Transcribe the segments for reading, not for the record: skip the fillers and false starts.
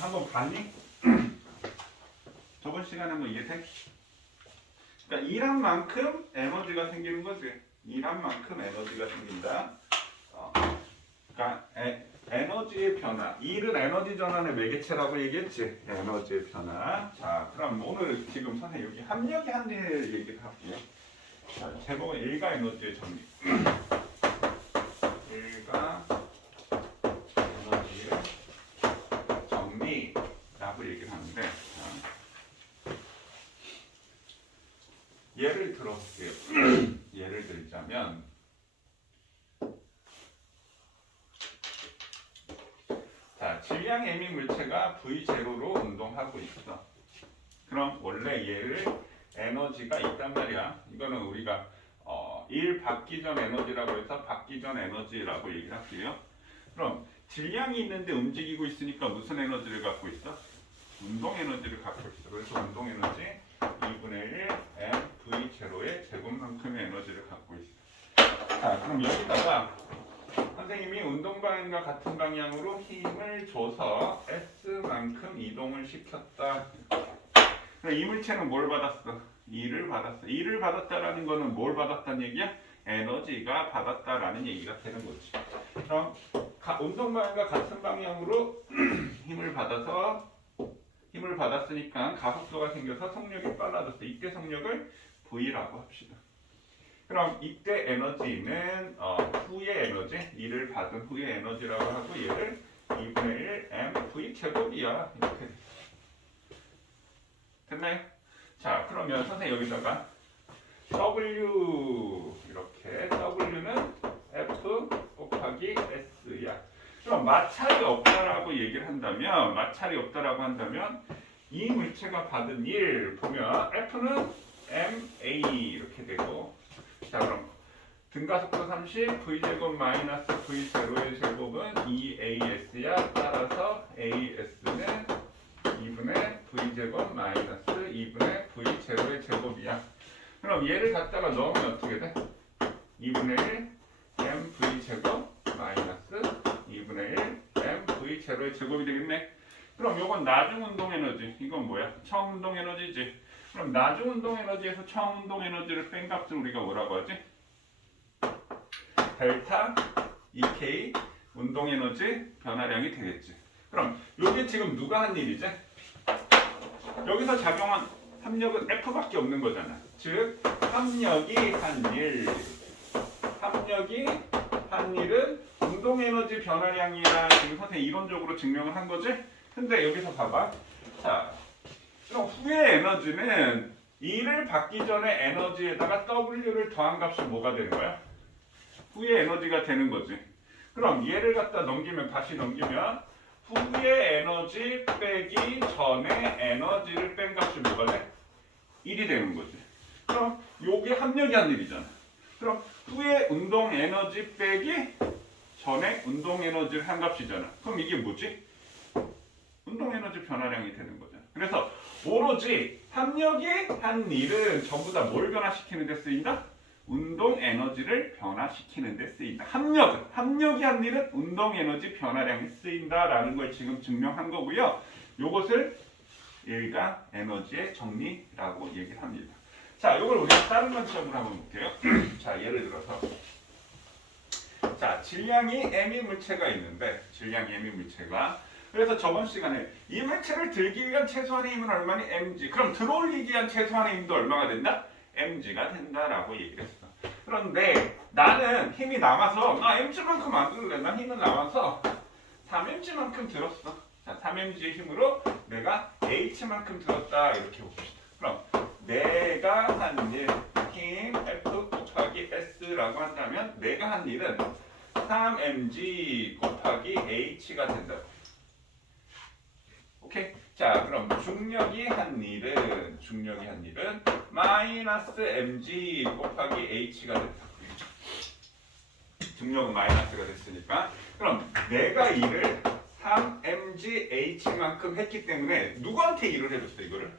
한번 봤니? 저번 시간에 한번 이해돼? 그러니까 일한 만큼 에너지가 생기는 거지. 일한 만큼 에너지가 생긴다. 그러니까 에너지의 변화. 일은 에너지 전환의 매개체라고 얘기했지. 에너지의 변화. 자, 그럼 오늘 지금 선생님 여기 합력이 한 일 얘기를 할게요. 자, 제목은 일가 에너지의 정리. 일가 에너지의 정리라고 얘기를 하는데, 예를 들어볼게요. 예를 들자면, 자, 질량 M인 물체가 V0로 운동하고 있어. 그럼 원래 얘를 에너지가 있단 말이야. 이거는 우리가 일 받기 전 에너지라고 해서 받기 전 에너지라고 얘기를 할게요. 그럼 질량이 있는데 움직이고 있으니까 무슨 에너지를 갖고 있어? 운동 에너지를 갖고 있어. 그래서 운동 에너지 2분의 1 mv0의 제곱만큼의 에너지를 갖고 있어. 자, 그럼 여기다가 선생님이 운동 방향과 같은 방향으로 힘을 줘서 S만큼 이동을 시켰다. 이 물체는 뭘 받았어? E를 받았어. E를 받았다라는 거는 뭘 받았다는 얘기야? 에너지가 받았다라는 얘기가 되는 거지. 그럼 운동 방향과 같은 방향으로 힘을 받았으니까 가속도가 생겨서 속력이 빨라졌어. 이때 속력을 V라고 합시다. 그럼 이때 에너지는 후의 에너지, E를 받은 후의 에너지라고 하고 얘를 2분의 1 mv 제곱이야. 이렇게 됐나요? 자, 그러면 선생님 여기다가 W 이렇게 W는 F 곱하기 S야. 그럼 마찰이 없다라고 얘기를 한다면, 이 물체가 받은 일 보면 F는 MA 이렇게 되고, 자, 그럼 등가속도 30, V제곱 마이너스 V0의 제곱은 2AS야. 따라서 AS는 2분의 V제곱 마이너스 2분의 V0의 제곱이야. 그럼 얘를 갖다가 넣으면 어떻게 돼? 2분의 1 MV제곱 마이너스 2분의 1 MV0의 제곱이 되겠네. 그럼 요건 나중 운동 에너지. 이건 뭐야? 처음 운동 에너지지. 그럼 나중 운동 에너지에서 처음 운동 에너지를 뺀 값을 우리가 뭐라고 하지? 델타 EK 운동 에너지 변화량이 되겠지. 그럼 요게 지금 누가 한 일이지? 여기서 작용한 합력은 F밖에 없는 거잖아. 즉 합력이 한 일은 운동 에너지 변화량이라 지금 선생님 이론적으로 증명을 한 거지? 근데 여기서 봐봐. 자, 그럼 후의 에너지는 E를 받기 전에 에너지에다가 W를 더한 값이 뭐가 되는 거야? 후의 에너지가 되는 거지. 그럼 얘를 갖다 다시 넘기면 후의 에너지 빼기 전에 에너지를 뺀 값이 뭐가 돼? 1이 되는 거지. 그럼 요게 합력이 한 일이잖아. 그럼 후의 운동 에너지 빼기 전에 운동 에너지를 한 값이잖아. 그럼 이게 뭐지? 운동 에너지 변화량이 되는 거잖아. 그래서 오로지 합력이 한 일은 전부 다 뭘 변화시키는 데 쓰인다? 운동 에너지를 변화시키는 데 쓰인다. 합력이 한 일은 운동 에너지 변화량이 쓰인다라는 걸 지금 증명한 거고요. 요것을 일가 에너지의 정리라고 얘기를 합니다. 자, 이걸 우리가 다른 관점으로 한번 볼게요. 자, 예를 들어서 자, 질량이 M인 물체가 있는데 그래서 저번 시간에 이 물체를 들기 위한 최소한의 힘은 얼마니? mg. 그럼 들어올리기 위한 최소한의 힘도 얼마가 된다? mg가 된다라고 얘기를 했어. 그런데 나는 힘이 남아서 mg만큼 안 들을래. 난 힘은 남아서 3mg만큼 들었어. 자, 3mg의 힘으로 내가 h만큼 들었다. 이렇게 봅시다. 그럼 내가 한 일, 힘 F 곱하기 S라고 한다면 내가 한 일은 3mg 곱하기 h가 된다고. 오케이? 자, 그럼 중력이 한 일은 마이너스 mg 곱하기 h가 된다. 중력은 마이너스가 됐으니까. 그럼 내가 일을 3mgh만큼 했기 때문에 누구한테 일을 해줬어 이거를?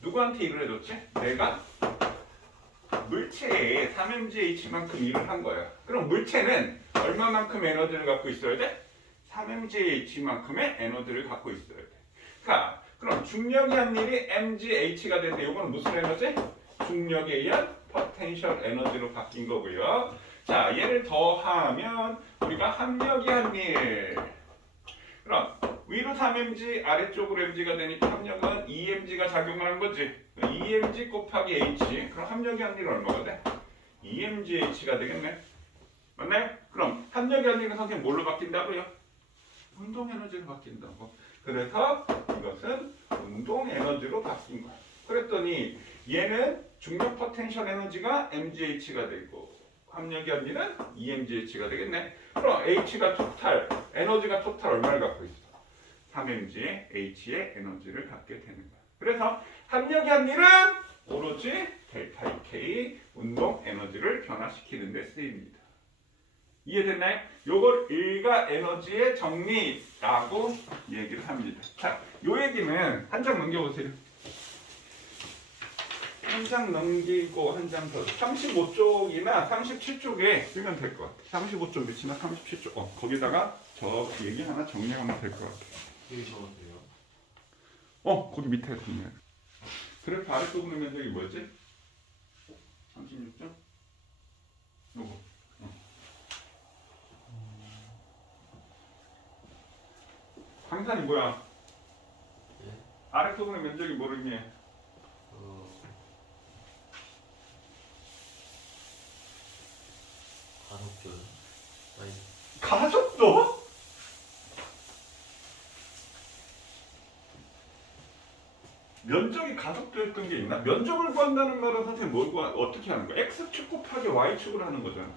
누구한테 일을 해줬지? 내가 물체에 3mgh만큼 일을 한 거야. 그럼 물체는 얼마만큼 에너지를 갖고 있어야 돼? 3mgh만큼의 에너지를 갖고 있어야 돼. 자, 그럼 중력이 한 일이 mgh가 되는데 이거는 무슨 에너지? 중력에 의한 포텐셜 에너지로 바뀐 거고요. 자, 얘를 더하면 우리가 합력이 한 일. 그럼 위로 3mg, 아래쪽으로 mg가 되니까 합력은 2mg가 작용을 한 거지. 2mg 곱하기 h. 그럼 합력이 한 일은 얼마가 돼? 2mgh가 되겠네. 맞나요? 그럼 합력이 한 일은 선생님 뭘로 바뀐다고요? 운동 에너지로 바뀐다고. 그래서 이것은 운동 에너지로 바뀐 거야. 그랬더니 얘는 중력 포텐셜 에너지가 mgh가 되고 합력이 한 일은 2mgh가 되겠네. 그럼 h가 토탈, 에너지가 토탈 얼마를 갖고 있어? 3mg h의 에너지를 갖게 되는 거야. 그래서 합력이 한 일은 오로지 델타 K 운동 에너지를 변화시키는 데 쓰입니다. 이해됐나요? 요걸 일가 에너지의 정리라고 얘기를 합니다. 자, 요 얘기는 한 장 넘겨보세요. 한 장 넘기고 한 장 더. 35쪽이나 37쪽에 쓰면 될 것 같아. 35쪽 밑이나 37쪽. 거기다가 저 얘기 하나 정리하면 될 것 같아. 여기 적었어요. 거기 밑에 정리해. 그래프 아래쪽으로 면적이 뭐였지? 36점? 요거. 방산이 뭐야? 예? 아래쪽으로 면적이 뭐르니? 가속줄. 아니, 가속도? 면적이 가속도였던 게 있나? 면적을 구한다는 말은 선생님 뭘 구한, 어떻게 하는 거야? x축 곱하기 y축을 하는 거잖아.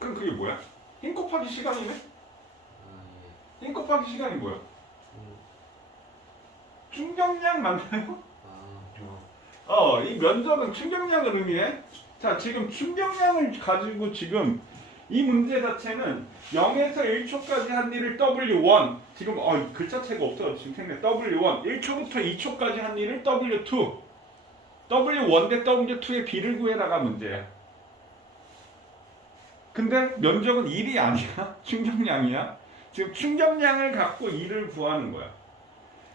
그럼 그게 뭐야? 힘 곱하기 시간이네? 아, 힘 곱하기 시간이 뭐야? 예. 충격량 맞나요? 아, 이 면적은 충격량을 의미해. 자, 지금 충격량을 가지고 지금 이 문제 자체는 0에서 1초까지 한 일을 W1, 지금 글자체가 없어. 지금 생략 W1, 1초부터 2초까지 한 일을 W2, W1 대 W2의 비를 구해라가 문제야. 근데 면적은 1이 아니야. 충격량이야. 지금 충격량을 갖고 1을 구하는 거야.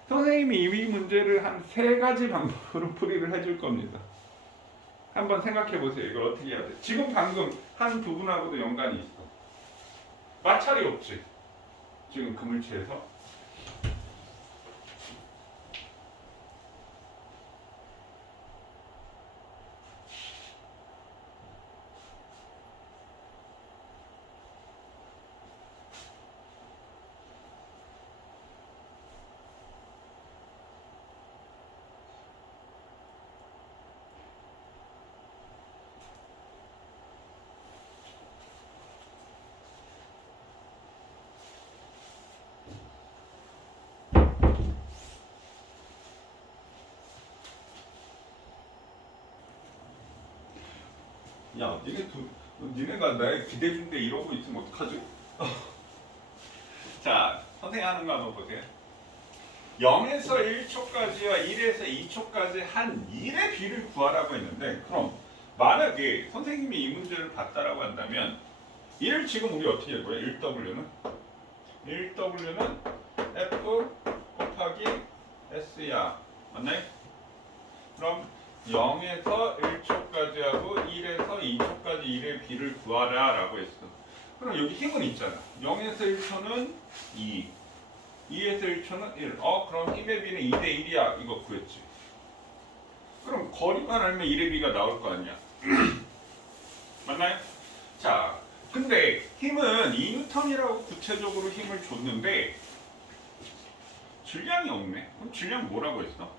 선생님이 이 문제를 한 3가지 방법으로 풀이를 해줄 겁니다. 한번 생각해 보세요. 이걸 어떻게 해야 돼? 지금 방금 한 부분하고도 연관이 있어. 마찰이 없지. 지금 그물체에서. 야, 니네가 나의 기대 준데 이러고 있으면 어떡하지? 자, 선생님 하는 거 한번 보세요. 0에서 1초까지와 1에서 2초까지 한 1의 비를 구하라고 했는데, 그럼 만약에 선생님이 이 문제를 봤다라고 한다면 1을 지금 우리 어떻게 할 거야? 1W는? 1W는 F 곱하기 S야. 맞나요? 그럼 0에서 1초까지 하고 1에서 2초까지 1의 비를 구하라 라고 했어. 그럼 여기 힘은 있잖아. 0에서 1초는 2, 2에서 1초는 1. 그럼 힘의 비는 2대 1이야. 이거 구했지. 그럼 거리만 알면 1의 비가 나올 거 아니야. 맞나요? 자, 근데 힘은 2N이라고 구체적으로 힘을 줬는데 질량이 없네. 그럼 질량 뭐라고 했어?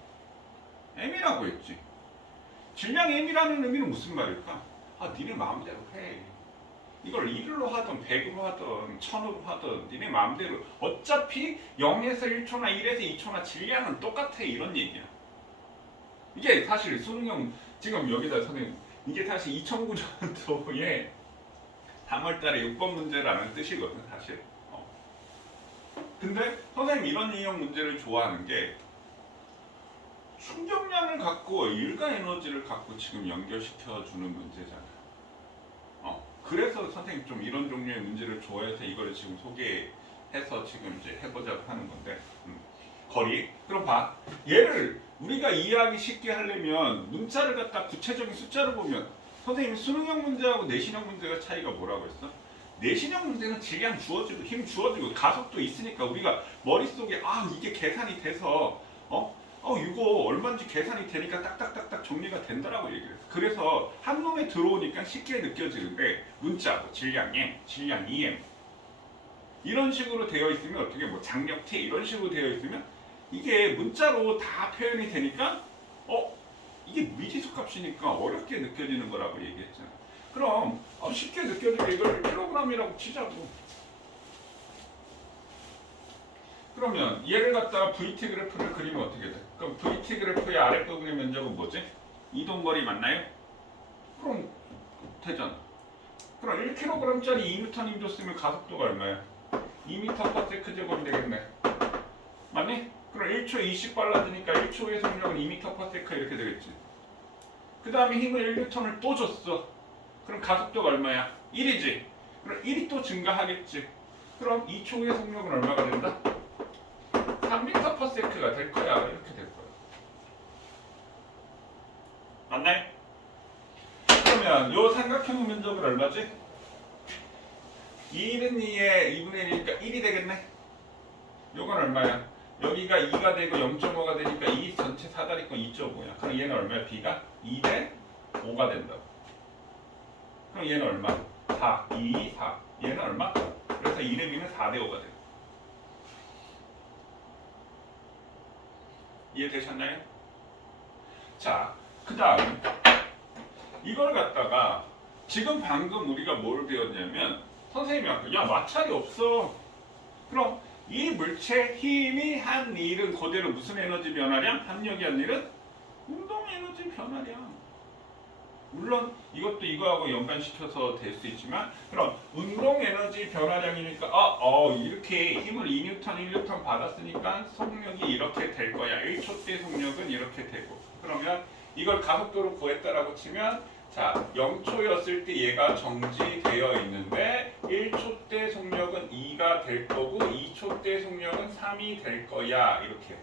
M이라고 했지. 질량 M이라는 의미는 무슨 말일까? 니네 마음대로 해. 이걸 1로 하든 100으로 하든 1000으로 하든 니네 마음대로. 어차피 0에서 1초나 1에서 2초나 질량은 똑같아. 이런 얘기야. 이게 사실 수능형 지금 여기다 선생님 이게 사실 2009년도에 3월달에 6번 문제라는 뜻이거든 사실. 근데 선생님 이런 유형 문제를 좋아하는 게 충격량을 갖고 일가 에너지를 갖고 지금 연결시켜 주는 문제잖아. 그래서 선생님 좀 이런 종류의 문제를 좋아해서 이걸 지금 해서 지금 이제 해보자고 하는 건데 거리. 그럼 봐. 얘를 우리가 이해하기 쉽게 하려면 문자를 갖다 구체적인 숫자로 보면 선생님이 수능형 문제하고 내신형 문제가 차이가 뭐라고 했어? 내신형 문제는 질량 주어지고 힘 주어지고 가속도 있으니까 우리가 머릿속에 아 이게 계산이 돼서 이거 얼마인지 계산이 되니까 딱딱딱딱 정리가 된다라고 얘기를 했어. 그래서 한눈에 들어오니까 쉽게 느껴지는데 문자, 뭐 질량 M, 질량 EM 이런 식으로 되어 있으면 어떻게 뭐 장력 T 이런 식으로 되어 있으면 이게 문자로 다 표현이 되니까 이게 미지수 값이니까 어렵게 느껴지는 거라고 얘기했잖아. 그럼 쉽게 느껴지게 이걸 킬로그램이라고 치자고. 그러면 얘를 갖다가 VT 그래프를 그리면 어떻게 돼? 그럼 VT 그래프의 아랫부분의 면적은 뭐지? 이동거리 맞나요? 그럼 되잖아. 그럼 1kg짜리 2N임 줬으면 가속도가 얼마야? 2m/s 제곱이 되겠네. 맞니? 그럼 1초에 2씩 빨라지니까 1초의 속력은 2m/s 이렇게 되겠지. 그 다음에 힘을 1N을 또 줬어. 그럼 가속도가 얼마야? 1이지. 그럼 1이 또 증가하겠지. 그럼 2초의 속력은 얼마가 된다? 3m/s가 될 거야. 이렇게 될 거야. 맞나요? 그러면 요 삼각형의 면적은 얼마지? 2는 2에 2분의 1이니까 1이 되겠네. 요건 얼마야? 여기가 2가 되고 0.5가 되니까 2 전체 사다리권 2.5야. 그럼 얘는 얼마야? B가 2 대 5가 된다고. 그럼 얘는 얼마? 4, 2, 4. 얘는 얼마? 그래서 2대 B는 4 대 5가 돼. 이해되셨나요? 자, 그 다음 이걸 갖다가 지금 방금 우리가 뭘 배웠냐면 선생님이 아까 야 마찰이 없어. 그럼 이 물체 힘이 한 일은 그대로 무슨 에너지 변화량? 합력이 한 일은 운동 에너지 변화량. 물론 이것도 이거하고 연관시켜서 될 수 있지만 그럼 운동 에너지 변화량이니까 이렇게 힘을 2N, 1N 받았으니까 속력이 이렇게 될 거야. 1초 때 속력은 이렇게 되고 그러면 이걸 가속도로 구했다라고 치면 자 0초였을 때 얘가 정지되어 있는데 1초 때 속력은 2가 될 거고 2초 때 속력은 3이 될 거야. 이렇게.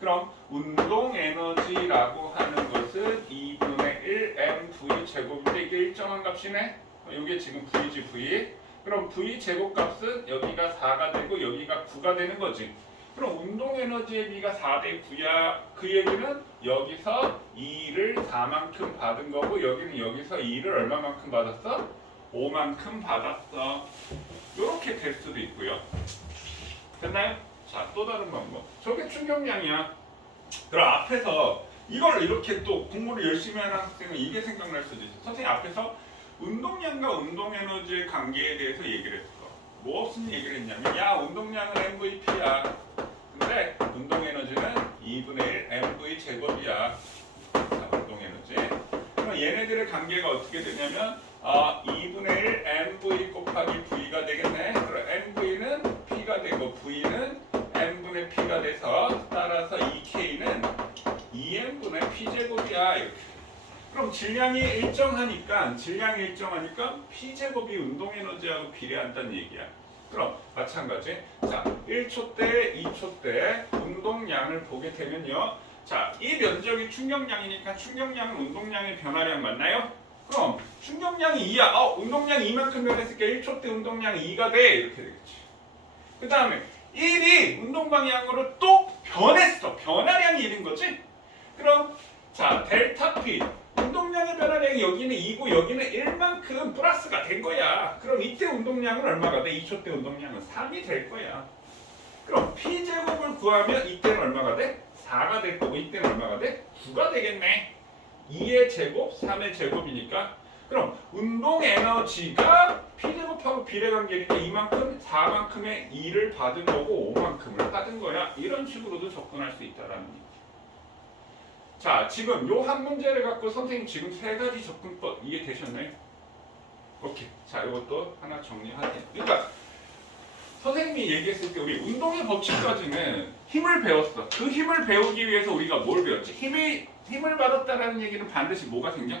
그럼 운동 에너지라고 하는 것은 2분의 1 mv 제곱인데 이게 일정한 값이네. 이게 지금 v지 v. 그럼 v 제곱 값은 여기가 4가 되고 여기가 9가 되는 거지. 그럼 운동 에너지의 비가 4대 9야. 그 얘기는 여기서 2를 4만큼 받은 거고 여기는 여기서 2를 얼마만큼 받았어? 5만큼 받았어. 이렇게 될 수도 있고요. 됐나요? 자, 또 다른 방법. 저게 충격량이야. 그럼 앞에서 이걸 이렇게 또 공부를 열심히 하는 학생은 이게 생각날 수도 있어. 선생님 앞에서 운동량과 운동 에너지의 관계에 대해서 얘기를 했어. 무슨 얘기를 했냐면 야 운동량은 MVP야. 근데 운동 에너지는 2분의 1 MV 제곱이야. 자, 운동 에너지. 그럼 얘네들의 관계가 어떻게 되냐면 2분의 1 MV 곱하기 V가 되겠네. 그럼 MV는 P가 되고 V는 M분의 P가 돼서 따라서 2K는 2M분의 P제곱이야. 이렇게. 그럼 질량이 일정하니까 P제곱이 운동에너지하고 비례한다는 얘기야. 그럼 마찬가지. 자, 1초 때, 2초 때 운동량을 보게 되면요. 자, 이 면적이 충격량이니까 충격량은 운동량의 변화량 맞나요? 그럼 충격량이 2야. 운동량이 2만큼 변했으니까 1초 때 운동량이 2가 돼. 이렇게 되겠지. 그 다음에 1이 운동 방향으로 또 변했어. 변화량이 1인 거지? 그럼 자 델타 P 운동량의 변화량이 여기는 2고 여기는 1만큼 플러스가 된 거야. 그럼 이때 운동량은 얼마가 돼? 2초 때 운동량은 3이 될 거야. 그럼 P제곱을 구하면 이때는 얼마가 돼? 4가 될 거고 이때는 얼마가 돼? 9가 되겠네. 2의 제곱, 3의 제곱이니까 그럼 운동 에너지가 P제곱하고 비례관계니까 이만큼 4만큼의 2를 받은 거고 5만큼을 받은 거야. 이런 식으로도 접근할 수 있다라는 얘기. 자, 지금 요 한 문제를 갖고 선생님 지금 세 가지 접근법 이해되셨나요? 오케이. 자, 이것도 하나 정리하세요. 그러니까 선생님이 얘기했을 때 우리 운동의 법칙까지는 힘을 배웠어. 그 힘을 배우기 위해서 우리가 뭘 배웠지? 힘을 받았다라는 얘기는 반드시 뭐가 생겨?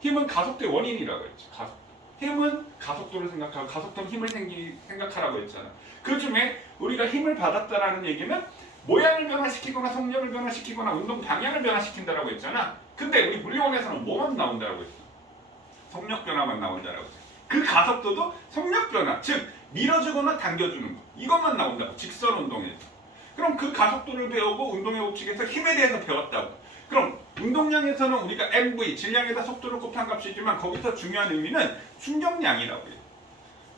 힘은 가속도의 원인이라고 했지. 가속도. 힘은 가속도를 생각하고 가속도는 힘을 생각하라고 했잖아. 그 중에 우리가 힘을 받았다라는 얘기는 모양을 변화시키거나 속력을 변화시키거나 운동 방향을 변화시킨다라고 했잖아. 근데 우리 물리원에서는 뭐만 나온다라고 했어? 속력 변화만 나온다라고 했어. 그 가속도도 속력 변화, 즉 밀어주거나 당겨주는 거, 이것만 나온다고. 직선 운동에서. 그럼 그 가속도를 배우고 운동의 법칙에서 힘에 대해서 배웠다고. 그럼 운동량에서는 우리가 mv, 질량에다 속도를 곱한 값이지만 거기서 중요한 의미는 충격량이라고 해요.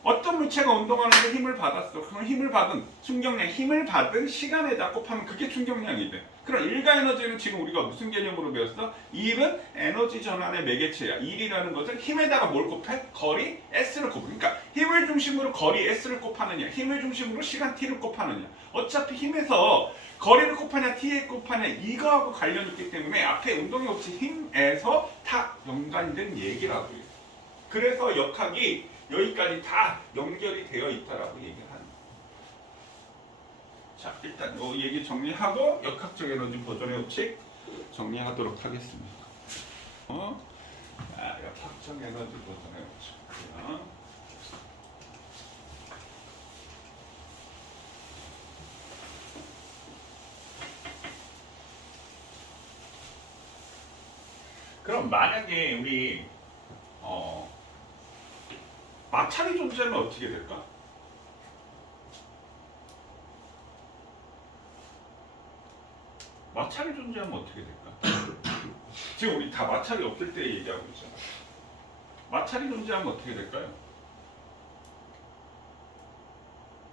어떤 물체가 운동하는데 힘을 받았어. 그럼 힘을 받은 충격량, 힘을 받은 시간에다 곱하면 그게 충격량이 돼. 그럼 일가 에너지는 지금 우리가 무슨 개념으로 배웠어? 일은 에너지 전환의 매개체야. 일이라는 것은 힘에다가 뭘 곱해? 거리 S를 곱해. 그러니까 힘을 중심으로 거리 S를 곱하느냐, 힘을 중심으로 시간 T를 곱하느냐. 어차피 힘에서 거리를 곱하냐, T에 곱하냐 이거하고 관련이 있기 때문에 앞에 운동의 법칙 힘에서 다 연관된 얘기라고 해요. 그래서 역학이 여기까지 다 연결이 되어 있다라고 얘기를 하는 거예요. 자, 일단 이 얘기 정리하고 역학적 에너지 보존의 법칙 정리하도록 하겠습니다. 역학적 에너지 보존의 법칙. 그럼 만약에 우리 마찰이 존재하면 어떻게 될까? 마찰이 존재하면 어떻게 될까? 지금 우리 다 마찰이 없을 때 얘기하고 있잖아. 마찰이 존재하면 어떻게 될까요?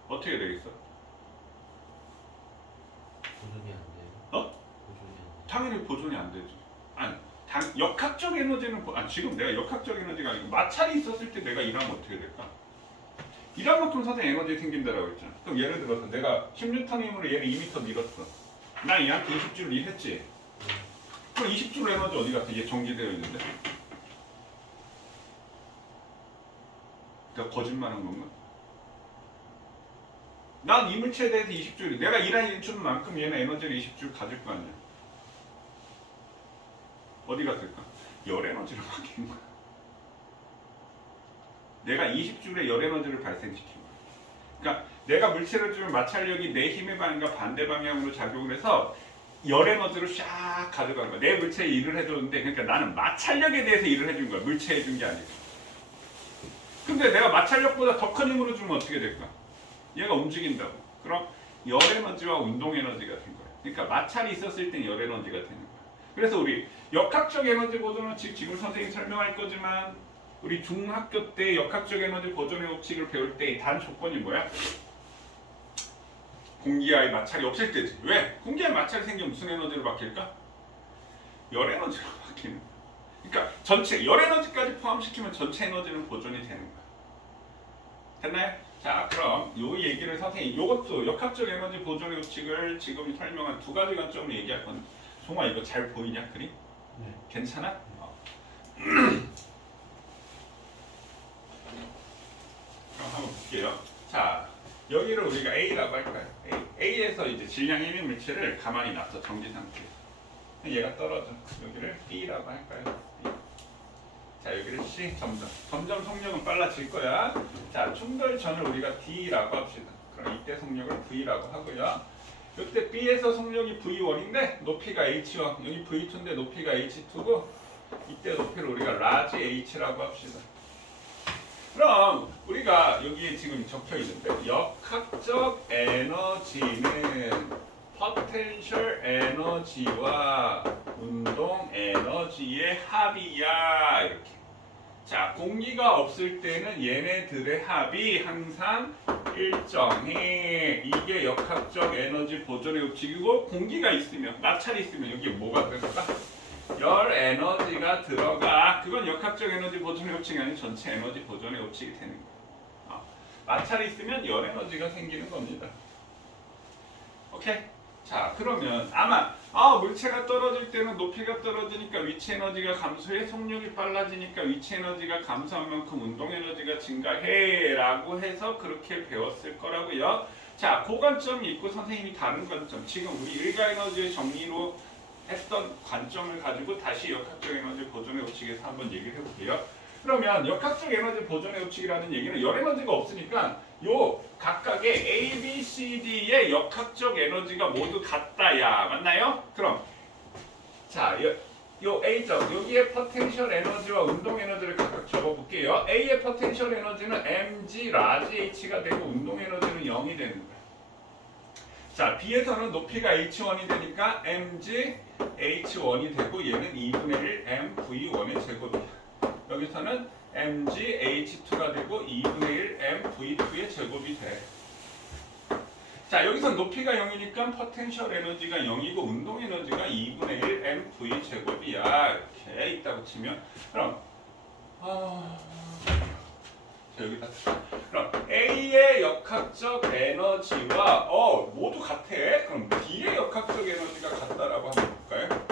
어떻게 되겠어? 보존이 안 돼요. 보존이 안 돼요. 당연히 보존이 안 되지. 아니, 역학적 에너지는 지금 내가 역학적 에너지가 아니고 마찰이 있었을 때 내가 일하면 어떻게 될까? 일한 만큼 사대 에너지 생긴다라고 했잖아. 그럼 예를 들어서 내가 10N 힘으로 얘를 2m 밀었어. 난 얘한테 20줄 일했지. 그럼 20줄 에너지 어디 갔어? 얘 정지되어 있는데. 내가 거짓말한 건가? 난 이물체에 대해서 20줄, 내가 일한 일줄만큼 얘는 에너지를 20줄 가질 거 아니야. 어디 갔을까? 열 에너지로 바뀐 거야. 내가 20줄의 열 에너지를 발생시킨 거야. 그러니까 내가 물체를 주면 마찰력이 내 힘의 방향과 반대 방향으로 작용을 해서 열 에너지로 샥 가져간 거야. 내 물체에 일을 해줬는데, 그러니까 나는 마찰력에 대해서 일을 해준 거야. 물체에 준 게 아니고. 근데 내가 마찰력보다 더 큰 힘으로 주면 어떻게 될까? 얘가 움직인다고. 그럼 열 에너지와 운동 에너지가 된 거야. 그러니까 마찰이 있었을 땐 열 에너지가 되는 거야. 그래서 우리 역학적 에너지 보존은 지금 선생님이 설명할 거지만 우리 중학교 때 역학적 에너지 보존의 법칙을 배울 때 단 조건이 뭐야? 공기와의 마찰이 없을 때지. 왜? 공기와의 마찰이 생기면 무슨 에너지로 바뀔까? 열 에너지로 바뀌는 거야. 그러니까 전체 열 에너지까지 포함시키면 전체 에너지는 보존이 되는 거야. 됐나요? 자, 그럼 요 얘기를 선생님, 요것도 역학적 에너지 보존의 법칙을 지금 설명한 두 가지 관점으로 얘기할 건데, 송아 이거 잘 보이냐 그림? 네. 괜찮아? 그럼 한번 볼게요. 자, 여기를 우리가 A라고 할까요? A에서 이제 질량 1인 물체를 가만히 놔둬, 정지 상태에서. 얘가 떨어져. 여기를 B라고 할까요? B. 자, 여기를 C, 점점 속력은 빨라질 거야. 자, 충돌 전을 우리가 D라고 합시다. 그럼 이때 속력을 V라고 하고요. 이때 B에서 속력이 V1인데 높이가 H1, 여기 V2인데 높이가 H2고, 이때 높이를 우리가 라지 H라고 합시다. 그럼 우리가 여기에 지금 적혀 있는데 역학적 에너지는 포텐셜 에너지와 운동 에너지의 합이야, 이렇게. 자, 공기가 없을 때는 얘네들의 합이 항상 일정해. 이게 역학적 에너지 보존의 법칙이고, 공기가 있으면, 마찰이 있으면 여기에 뭐가 들어가? 열 에너지가 들어가. 그건 역학적 에너지 보존의 법칙이 아닌 전체 에너지 보존의 법칙이 되는 거야. 마찰이 있으면 열 에너지가 생기는 겁니다. 오케이? 자, 그러면 아마 물체가 떨어질 때는 높이가 떨어지니까 위치 에너지가 감소해, 속력이 빨라지니까 위치 에너지가 감소한 만큼 운동 에너지가 증가해 라고 해서 그렇게 배웠을 거라고요. 자, 그 관점이 있고 선생님이 다른 관점, 지금 우리 일가 에너지의 정리로 했던 관점을 가지고 다시 역학적 에너지 보존의 법칙에서 한번 얘기를 해볼게요. 그러면 역학적 에너지 보존의 법칙이라는 얘기는 열 에너지가 없으니까 요 각각의 A, B, C, D의 역학적 에너지가 모두 같다야. 맞나요? 그럼 자, 요 A점 여기에 포텐셜 에너지와 운동 에너지를 각각 적어볼게요. A의 포텐셜 에너지는 mg 라지 h가 되고 운동 에너지는 0이 되는 거야. 자, B에서는 높이가 h1이 되니까 mg h1이 되고 얘는 2분의 1 mv1의 제곱이야. 여기서는 mg h2가 되고 2분의 1 mv2의 제곱이 돼. 자, 여기서 높이가 0이니까 포텐셜 에너지가 0이고 운동 에너지가 2분의 1 mv 제곱이야. 이렇게 있다고 치면 그럼 자, 여기다 그럼 A의 역학적 에너지와 모두 같아. 그럼 B의 역학적 에너지가 같다라고 한번 볼까요?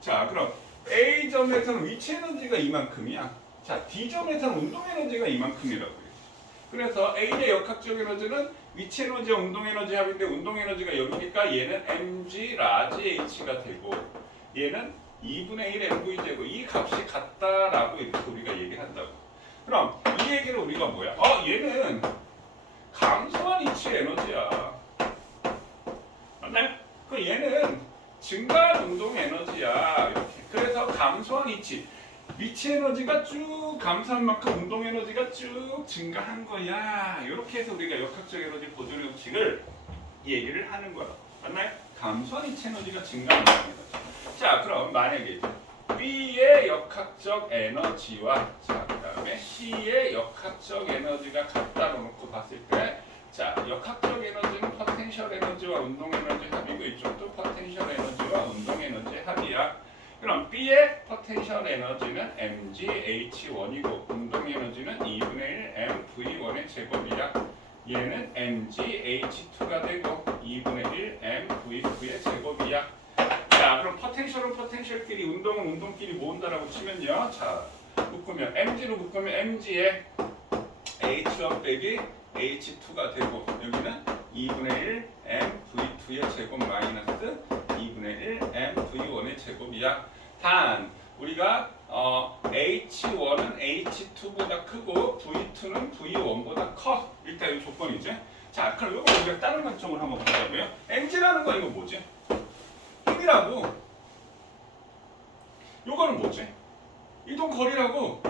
자, 그럼 A점에서는 위치 에너지가 이만큼이야. 자, D점에서는 운동 에너지가 이만큼이라고 해. 그래서 A의 역학적 에너지는 위치 에너지와 운동 에너지 합인데 운동 에너지가 0이니까 얘는 mg 라지 h가 되고 얘는 2분의 1 mv 제곱. 이 값이 같다라고 이렇게 우리가 얘기를 한다고. 그럼 이 얘기를 우리가 뭐야? 얘는 감소한 이치 에너지야. 맞나요? 그 얘는 증가한 운동 에너지야. 이렇게. 그래서 감소한 이치. 위치 에너지가 쭉 감소한 만큼 운동 에너지가 쭉 증가한 거야. 이렇게 해서 우리가 역학적 에너지 보존의 법칙을 얘기를 하는 거야. 맞나요? 감소한 위치 에너지가 증가한 운동 에너지. 자, 그럼 만약에 B의 역학적 에너지와 자, 그다음에 C의 역학적 에너지가 같다고 놓고 봤을 때 자, 역학적 에너지는 포텐셜 에너지와 운동 에너지 합이고 이쪽도 포텐셜 에너지와 운동 에너지 합이야. 그럼 B의 포텐셜 에너지는 mgh1이고 운동 에너지는 2분의 1 mv1의 제곱이야. 얘는 mgh2가 되고 2분의 1 mv2의 제곱이야. 자, 그럼 포텐셜은 포텐셜끼리 운동은 운동끼리 모은다라고 치면요. 자, 묶으면 mg로 묶으면 mg에 h1 빼기 h2가 되고 여기는 2분의 1 mv2의 제곱 마이너스 2분의 1 mv1의 제곱이야. 단 우리가 h1은 h2보다 크고 v2는 v1보다 커. 일단 이 조건이지. 자, 그럼 이거 우리가 다른 관점으로 한번 보자고요. mg라는 거 이거 뭐지? 힘이라고. 요거는 뭐지? 이동 거리라고.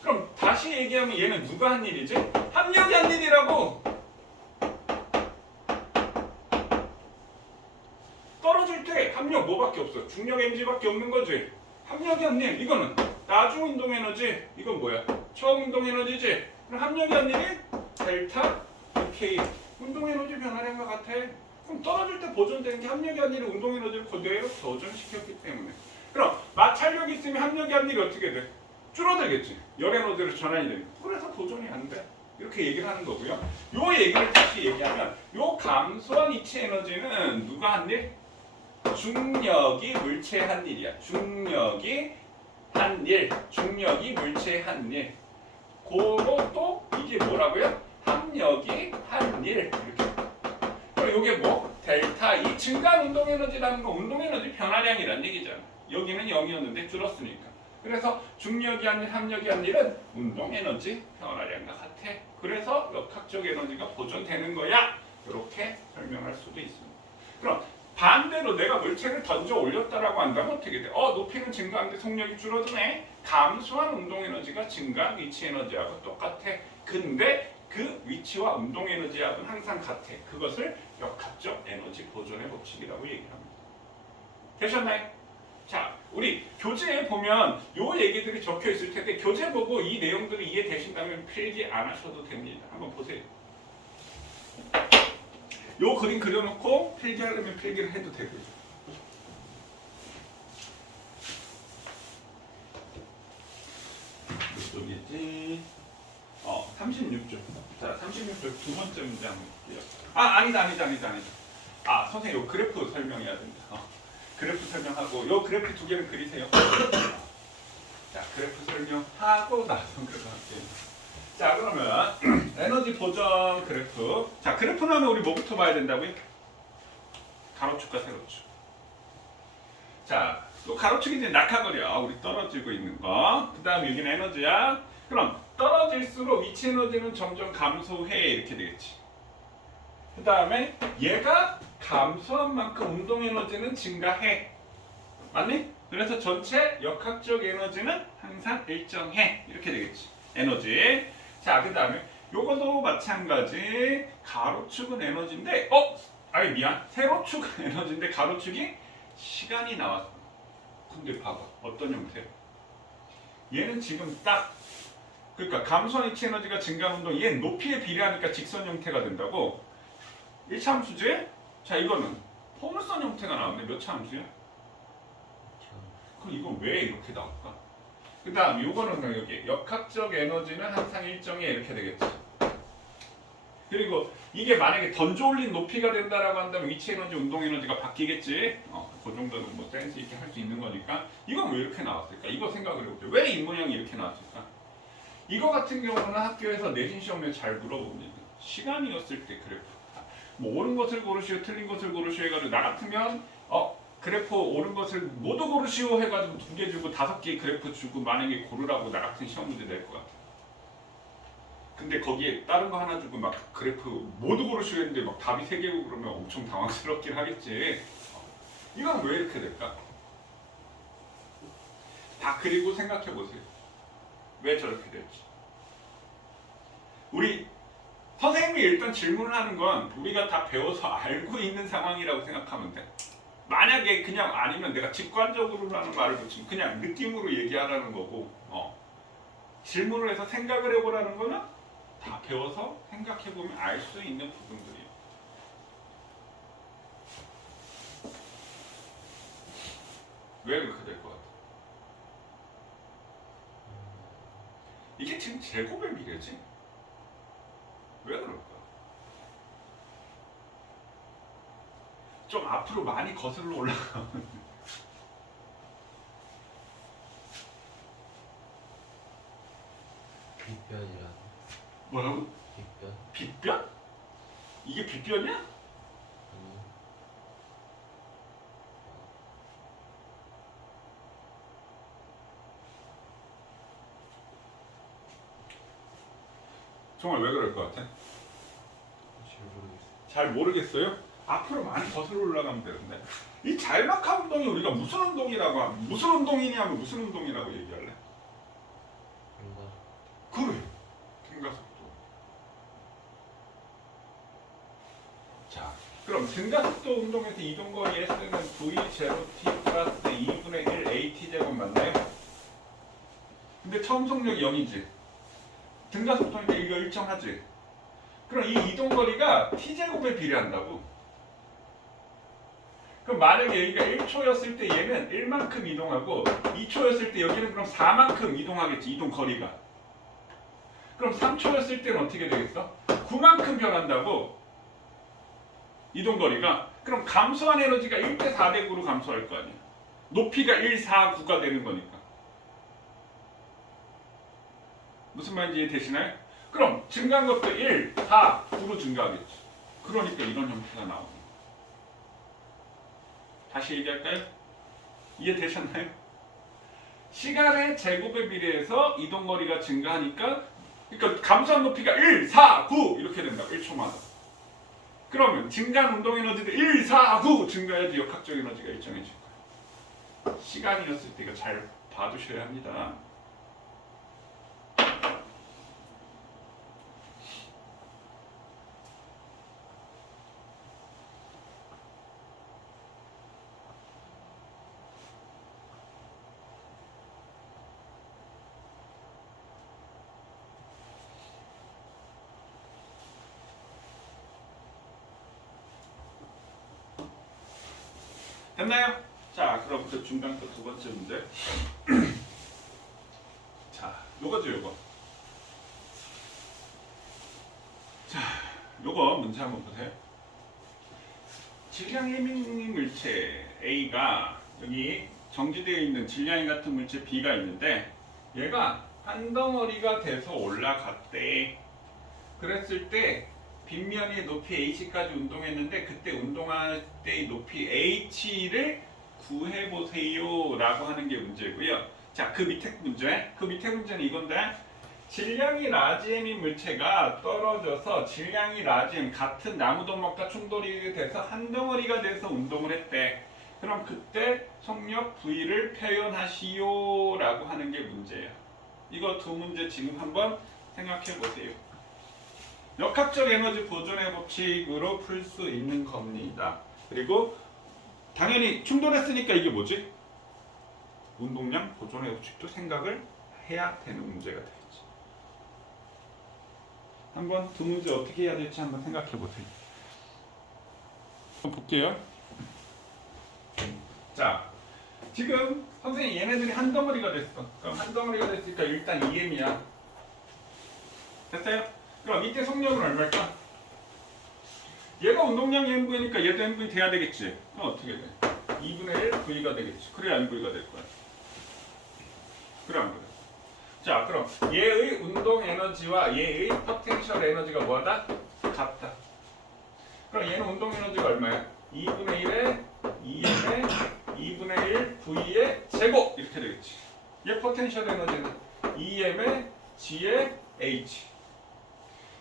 그럼 다시 얘기하면 얘는 누가 한 일이지? 합력이 한 일이라고. 떨어질 때 합력 뭐밖에 없어? 중력 mg밖에 없는 거지. 합력이 한 일. 이거는 나중 운동 에너지. 이건 뭐야? 처음 운동 에너지지. 그럼 합력이 한 일이 델타 K. 운동 에너지 변화량과 같아. 그럼 떨어질 때 보존되는 게 합력이 한 일이 운동 에너지를 그대로 보존시켰기 때문에. 그럼 마찰력이 있으면 합력이 한 일이 어떻게 돼? 줄어들겠지. 열 에너지로 전환이 되니까. 그래서 보존이 안 돼. 이렇게 얘기를 하는 거고요. 요 얘기를 다시 얘기하면 요 감소한 이치 에너지는 누가 한 일? 중력이 물체의 한 일이야. 중력이 한 일. 중력이 물체의 한 일. 그것도 이게 뭐라고요? 합력이 한 일. 이렇게. 그럼 요게 뭐? 델타 E. 증가한 운동 에너지라는 건 운동 에너지 변화량이란 얘기잖아. 여기는 0이었는데 줄었으니까. 그래서 중력이 한 일, 합력이 한 일은 운동 에너지 변화량과 같아. 그래서 역학적 에너지가 보존되는 거야. 이렇게 설명할 수도 있습니다. 그럼 반대로 내가 물체를 던져 올렸다라고 한다면 어떻게 돼? 높이는 증가하는데 속력이 줄어드네. 감소한 운동 에너지가 증가한 위치 에너지하고 똑같아. 근데 그 위치와 운동 에너지하고는 항상 같아. 그것을 역학적 에너지 보존의 법칙이라고 얘기합니다. 되셨나요? 자, 우리 교재에 보면 요 얘기들이 적혀 있을 텐데 교재 보고 이 내용들이 이해되신다면 필기 안 하셔도 됩니다. 한번 보세요. 요 그림 그려놓고 필기하려면 필기를 해도 되고요. 이쪽이지. 36쪽. 자, 36쪽 두 번째 문제 한번 볼게요. 아니다. 선생님 요 그래프 설명해야 된다. 그래프 설명하고 요 그래프 두 개는 그리세요. 자, 그래프 설명하고 나서 그려갈게요. 자, 그러면 에너지 보존 그래프. 자, 그래프 나오면 우리 뭐부터 봐야 된다고요? 가로축과 세로축. 자, 또 가로축이 이제 낙하거리야. 우리 떨어지고 있는 거. 그 다음에 여기는 에너지야. 그럼 떨어질수록 위치 에너지는 점점 감소해 이렇게 되겠지. 그 다음에 얘가 감소한 만큼 운동 에너지는 증가해. 맞니? 그래서 전체 역학적 에너지는 항상 일정해 이렇게 되겠지. 에너지. 자, 그 다음에 요거도 마찬가지. 가로축은 에너지인데 아니 미안. 세로축은 에너지인데 가로축이 시간이 나왔어. 근데 봐봐. 어떤 형태? 얘는 지금 딱 그러니까 감소한 위치 에너지가 증가하는 운동 얘는 높이에 비례하니까 직선 형태가 된다고. 1차 함수지? 자, 이거는 포물선 형태가 나왔네. 몇 차 함수야? 그럼 이건 왜 이렇게 나올까? 그 다음 요거는 여기 역학적 에너지는 항상 일정해 이렇게 되겠지. 그리고 이게 만약에 던져 올린 높이가 된다라고 한다면 위치 에너지, 운동 에너지가 바뀌겠지. 그 정도는 뭐 센스 있게 할 수 있는 거니까. 이건 왜 이렇게 나왔을까? 이거 생각을 해보죠. 왜 이 모양이 이렇게 나왔을까? 이거 같은 경우는 학교에서 내신 시험에 잘 물어봅니다. 시간이었을 때 그래프. 뭐 옳은 것을 고르시오, 틀린 것을 고르시오 해가지고 나 같으면 그래프 옳은 것을 모두 고르시오 해가지고 2개 주고 5개 그래프 주고 만약에 고르라고 나 같은 시험 문제 낼 것 같아. 근데 거기에 다른 거 하나 주고 막 그래프 모두 고르시오 했는데 막 답이 3개고 그러면 엄청 당황스럽긴 하겠지. 이건 왜 이렇게 될까? 다 그리고 생각해 보세요. 왜 저렇게 될지. 우리 선생님이 일단 질문을 하는 건 우리가 다 배워서 알고 있는 상황이라고 생각하면 돼. 만약에 그냥 아니면 내가 직관적으로라는 말을 붙이면 그냥 느낌으로 얘기하라는 거고 질문을 해서 생각을 해보라는 거는 다 배워서 생각해보면 알 수 있는 부분들이에요. 왜 그렇게 될 것 같아? 이게 지금 제곱의 미래지? 왜 그럴까? 좀 앞으로 많이 거슬러 올라가면 빗변이라. 뭐라고? 빗변? 빗변? 이게 빗변이야? 아니. 정말 왜 그럴 것 같아? 잘 모르겠어. 잘 모르겠어요? 앞으로 많이 거슬러 올라가면 되는데 이 자율낙하 운동이 우리가 무슨 운동이라고 하면 무슨 운동이냐면 무슨 운동이라고 얘기할래? 뭔가 그래. 등가속도. 자, 그럼 등가속도 운동에서 이동거리에 쓰는 V0t 플러스 2분의 1 AT 제곱 맞나요? 근데 처음 속력이 0이지. 등가속도니까 이거 일정하지. 그럼 이 이동거리가 t제곱에 비례한다고. 그럼 만약에 여기가 1초였을 때 얘는 1만큼 이동하고 2초였을 때 여기는 그럼 4만큼 이동하겠지. 이동거리가. 그럼 3초였을 때는 어떻게 되겠어? 9만큼 변한다고. 이동거리가. 그럼 감소한 에너지가 1대 4대 9로 감소할 거 아니야. 높이가 1, 4, 9가 되는 거니까. 무슨 말인지 이해되시나요? 그럼 증가한 것도 1, 4, 9로 증가하겠지. 그러니까 이런 형태가 나오는 거예요. 다시 얘기할까요? 이해되셨나요? 시간의 제곱에 비례해서 이동거리가 증가하니까 그러니까 감소한 높이가 1, 4, 9 이렇게 된다고 1초마다. 그러면 증가한 운동 에너지도 1, 4, 9 증가해야지 역학적 에너지가 일정해질 거예요. 시간이었을 때 이거 잘 봐두셔야 합니다. 됐나요? 자, 그럼 그 중간 거 2번째 문제. 자, 요거죠, 요거. 자, 요거 문제 한번 보세요. 질량 1mm 물체 A가 여기 정지되어 있는 질량이 같은 물체 B가 있는데 얘가 한 덩어리가 돼서 올라갔대. 그랬을 때 빗면이 높이 H까지 운동했는데 그때 운동할 때의 높이 H를 구해보세요 라고 하는 게 문제고요. 자, 그 밑에 문제는 이건데, 질량이 라지 M인 물체가 떨어져서 질량이 라지 M 같은 나무동력과 충돌이 돼서 한 덩어리가 돼서 운동을 했대. 그럼 그때 속력 V를 표현하시오 라고 하는 게 문제예요. 이거 두 문제 지금 한번 생각해 보세요. 역학적 에너지 보존의 법칙으로 풀 수 있는 겁니다. 그리고 당연히 충돌했으니까 이게 뭐지? 운동량 보존의 법칙도 생각을 해야 되는 문제가 되겠지. 한번 두 문제 어떻게 해야 될지 한번 생각해 보세요. 한번 볼게요. 자, 지금 선생님 얘네들이 한 덩어리가 됐어. 그럼 한 덩어리가 됐으니까 일단 EM이야. 됐어요? 그럼 이때 속력은 얼마일까? 얘가 운동량이 mv니까 얘도 mv 돼야 되겠지. 그럼 어떻게 돼? 2분의 1 v가 되겠지. 그래야 mv가 될 거야. 그래 안 그래? 자, 그럼 얘의 운동 에너지와 얘의 포텐셜 에너지가 뭐하다? 같다. 그럼 얘는 운동 에너지가 얼마야? 2분의 1에 2m에 2분의 1 v의 제곱 이렇게 되겠지. 얘 포텐셜 에너지는 2m에 g에 h.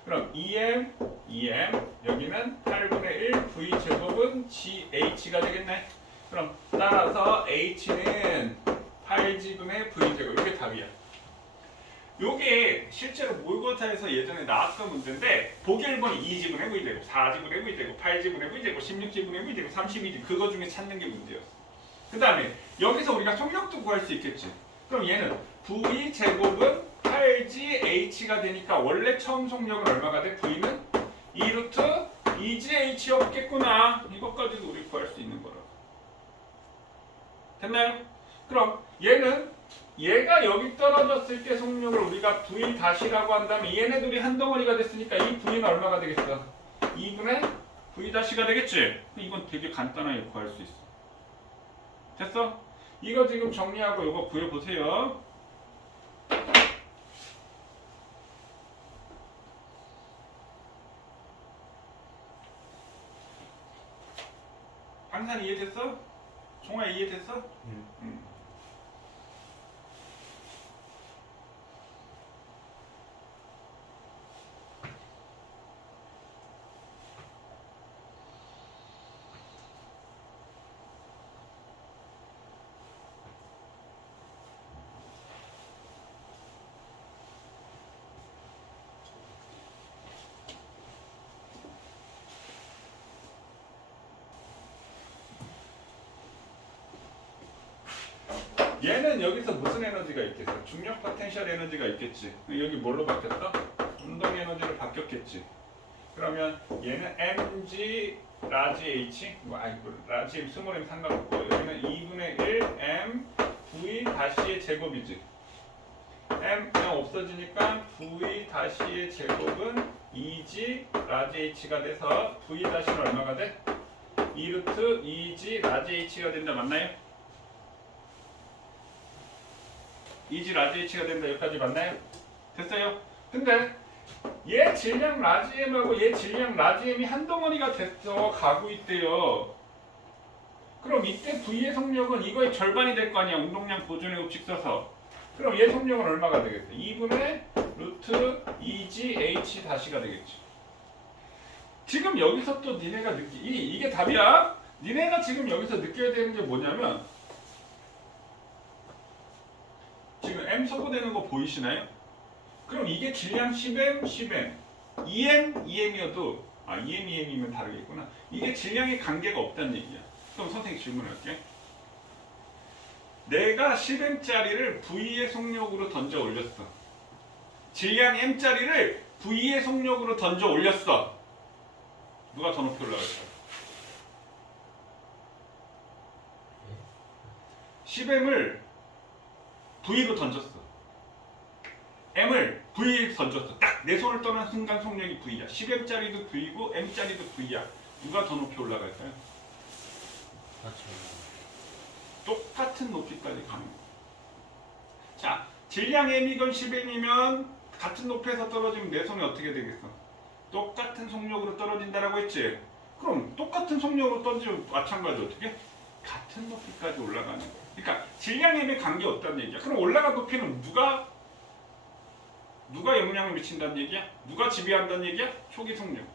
그럼 2m, 여기는 8분의 1 v 제곱은 GH가 되겠네. 그럼 따라서 H는 8G분의 v 제곱. 이게 답이야. 요게 실제로 모의고사에서 예전에 나왔던 문제인데 보기 1번이 2G분의 v 제곱, 4G분의 v 제곱, 8G분의 v 제곱, 16G분의 v 제곱, 32G 그거 중에 찾는 게 문제였어. 그 다음에 여기서 우리가 속력도 구할 수 있겠지. 그럼 얘는 v 제곱은 8GH가 되니까 원래 처음 속력은 얼마가 돼? V는 2루트 2GH였겠구나. 이것까지도 우리 구할 수 있는 거라. 됐나요? 그럼 얘가 여기 떨어졌을 때 속력을 우리가 V 다시라고 한다면 얘네들이 한 덩어리가 됐으니까 이 V는 얼마가 되겠어? 2분의 V 다시가 되겠지? 이건 되게 간단하게 구할 수 있어. 됐어? 이거 지금 정리하고 이거 구해보세요. 항상 이해됐어? 종아 이해됐어? 응. 얘는 여기서 무슨 에너지가 있겠어? 중력 포텐셜 에너지가 있겠지. 여기 뭘로 바뀌었어? 운동 에너지로 바뀌었겠지. 그러면 얘는 mg 라지 h 라지 m 스몰 m 상관없고 여기는 2분의 1 m v 다시의 제곱이지. m 그냥 없어지니까 v 다시의 제곱은 2g 라지 h가 돼서 v 다시는 얼마가 돼? 2루트 2g 라지 h가 된다. 맞나요? 2g 라지 h가 된다. 여기까지 맞나요? 됐어요? 근데 얘 질량 라지 m하고 얘 질량 라지 m이 한 덩어리가 됐어 가고 있대요. 그럼 이때 V의 속력은 이거의 절반이 될 거 아니야. 운동량 보존의 법칙 써서. 그럼 얘 속력은 얼마가 되겠어? 2분의 루트 2gh 다시가 되겠지. 지금 여기서 또 니네가 이게 답이야. 니네가 지금 여기서 느껴야 되는 게 뭐냐면 지금 m 소거되는 거 보이시나요? 그럼 이게 질량 10m, 10m, 2m, 2m이어도 2m, 2m이면 다르겠구나. 이게 질량에 관계가 없다는 얘기야. 그럼 선생님 질문할게. 내가 10m짜리를 V의 속력으로 던져 올렸어. 질량 m짜리를 V의 속력으로 던져 올렸어. 누가 더 높이 올라갈까? 10m을 V로 던졌어. M을 V에 던졌어. 딱 내 손을 떠난 순간 속력이 V야. 10m짜리도 V고 M짜리도 V야. 누가 더 높이 올라갈까요? 똑같은 높이까지 가는 거야. 자, 질량 M이건 10M이면 같은 높이에서 떨어지면 내 손이 어떻게 되겠어? 똑같은 속력으로 떨어진다라고 했지? 그럼 똑같은 속력으로 던지면 마찬가지 어떻게? 같은 높이까지 올라가는 거야. 그러니까 질량임에 관계 없다는 얘기야. 그럼 올라간 높이는 누가 영향을 미친다는 얘기야? 누가 지배한다는 얘기야? 초기 속력.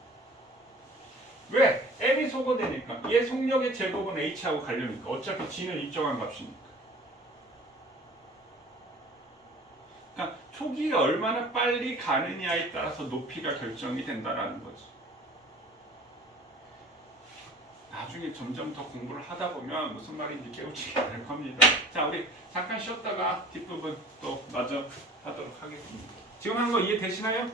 왜? M이 소거되니까 얘 속력의 제곱은 H하고 관련이니까 어차피 G는 일정한 값이니까. 그러니까 초기에 얼마나 빨리 가느냐에 따라서 높이가 결정이 된다라는 거지. 나중에 점점 더 공부를 하다 보면 무슨 말인지 깨우치게 될 겁니다. 자, 우리 잠깐 쉬었다가 뒷부분 또 마저 하도록 하겠습니다. 지금 한 거 이해되시나요?